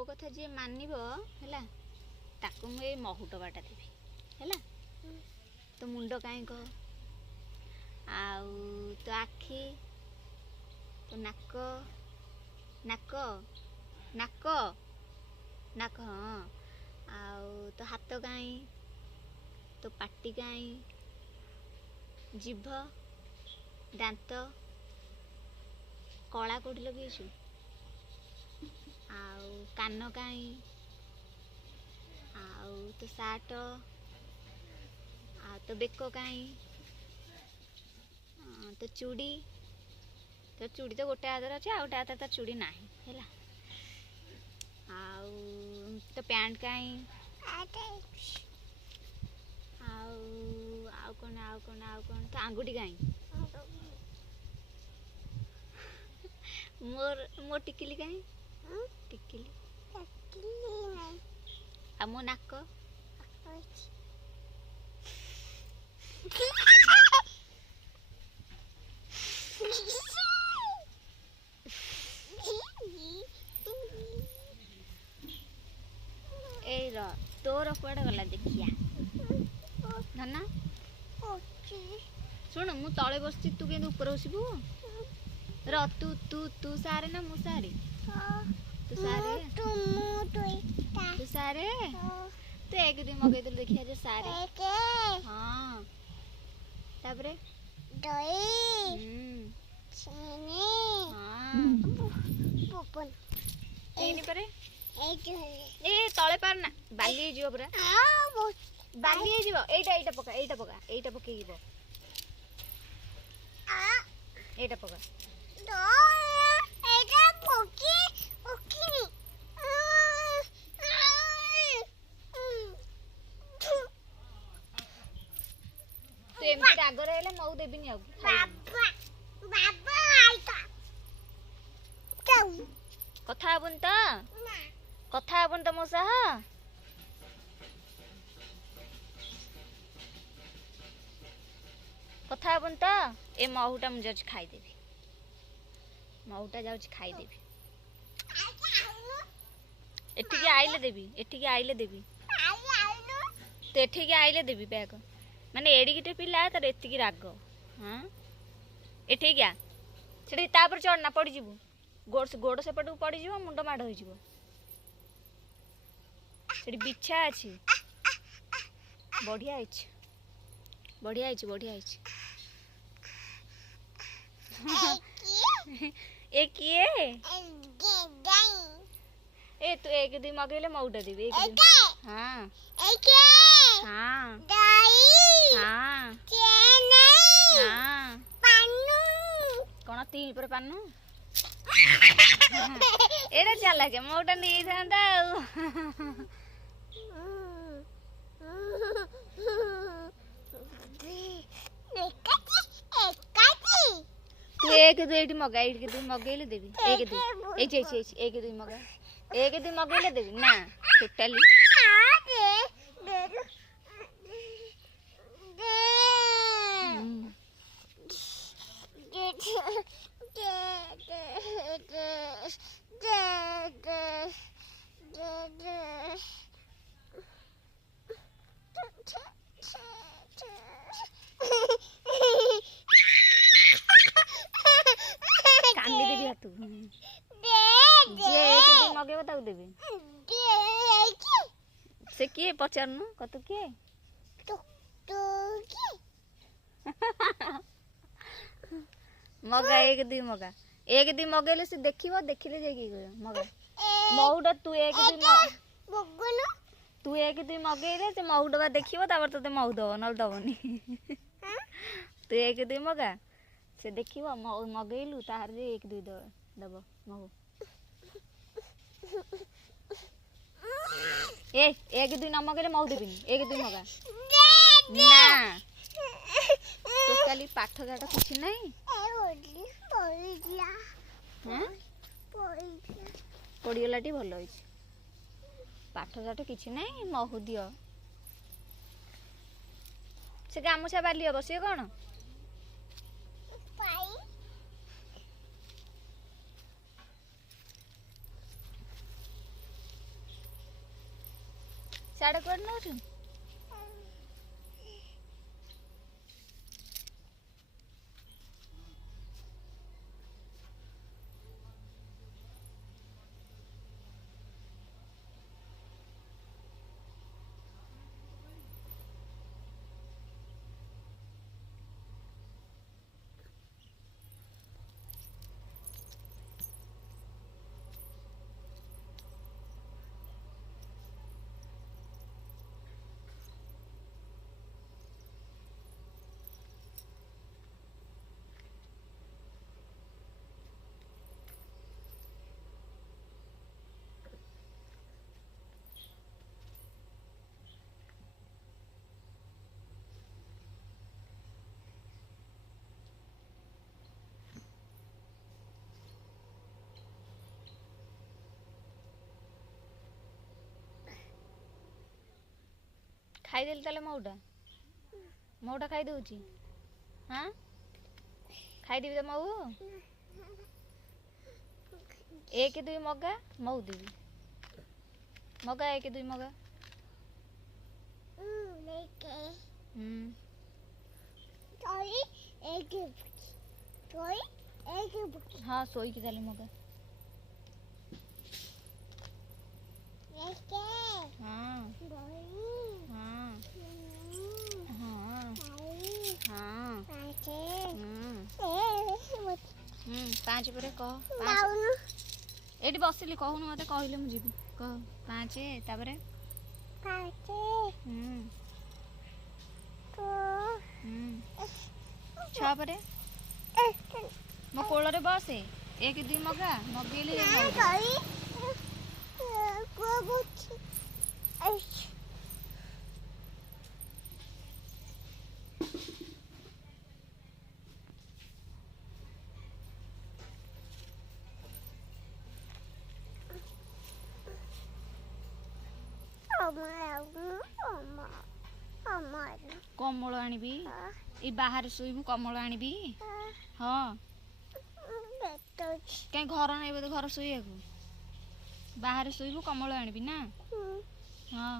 मो कथा जी मानिब है ताकू मुझे महू डबाटा देवी है तो मुंड कहीं कह आउ तो आखि तो नाक नाक नाक नाक हाँ आउ तो हाथ कहीं तो पाटी कहीं जीभ दांत कला कौटी लगेछु आउ कान कहीं आउ तो साट आ तो बेक कहीं तो चूड़ी तो गोटे हाथ अच्छे आ गोटे हाथ तो चूड़ी ना है आउ तो पैंट कहीं आउ आउ कौन तो आंगुठी कहीं मोर टिकिली कहीं टिकिली आ मो नाक ए तोर कुआड़े गला देखिया धना शुण मु तले बसची तू केंदे ऊपर बसिबू र तू तू तू सारे ना मु सारे तू सारे तू सारे तो एक दिन मगे तो देखिया जे सारे हाँ तापरे परे ए तले पार ना बाली जीव पूरा बाली जीव एटा पका एटा पके जीव एटा पका तो एमती राग रहे मऊ देविनी आ कथा हबन तो मो सह कथा हबन तो ए महूटा मुझे जाऊँ खाईदेवी महूटा जाऊँ खाईदेवी एठिके आइले देवी तो एठिके आइले देवी बैग माने एडिकिटे पिला तार एतिकी राग हाँ एठिके आ सेठी तापर चढ़ना पड़ी जीवु गोड़ सेपटू पड़ जीव मुंड माड़ हो जीव सेठी बिछा अछि बढ़िया ए किए ए तू एक दी मगेले मऊटा देवी एक दी हाँ हाँ हाँ हाँ कौन तीन पर पानु एड़ा चला के मऊटा नहीं था तू एक दो एटी मगा एटी दो मगेले देवी एक दो एक दो मगा एक दो मगेले देवी ना टोटली कांदी देवी हाथ जे के मगे बताऊ देवी से किए पचारनु कतु किए मगा एक दी मगेले से देखिबो देखिले जाई मगा मऊडा तू एक दी मगेले से मऊडा देखिबो तापर तते मऊ दबो नल दबोनी तू एक दी मगा से देखिबो मगेलु तार जे एक दी दबो मऊ ए एक दी न मगेले मऊ देबिनी एक दी मगा ना टोटाली पाठ जाटा किछि नहीं पड़गलाटी भल हो पाठ जाट किछि नहीं महू दियो से गामुछा बाली हम सी कौन ସିଆଡ଼େ କୁଆଡ଼େ ନେଉଛୁ? ଖାଇଦେଲି ତାହେଲେ ମଉଟା ଖାଇଦେଉଛି। ହଁ ଖାଇଦେବି ତ ମଉ। 1 2 ମଗା ମଉ ଦେବି। ମଗା 1 2 ମଗା। ହଁ ଶୋଇକି ତାହେଲେ ମଗା। ହଁ ହଁ ହଁ ହଁ 5 ପରେ କହ। ଏଇଠି ବସିଲି କହୁନୁ ମତେ କହିଲେ ମୁଁ ଯିବି। କହ 5 ତାପରେ 6 ପରେ ମୋ କୋଳରେ ବସେ। 1 2 ମଗା ମଗେଇଲେ କମଳ ଆଣିବି। ଏଇ ବାହାରେ ଶୋଇବୁ କମଳ ଆଣିବି। ହଁ କାଇଁ ଘର ନାହିଁ ବୋଧେ ଘର ଶୋଇବାକୁ। ବାହାରେ ଶୋଇବୁ କମଳ ଆଣିବି ନା। ହଁ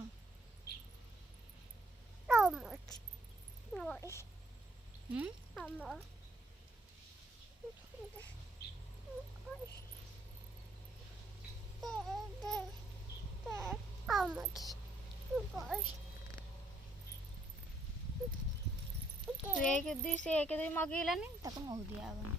ତୁ 1 2 ସେ 1 2 ମଗେଇଲାନି ତାକୁ ମହୁ ଦିଆହବନି।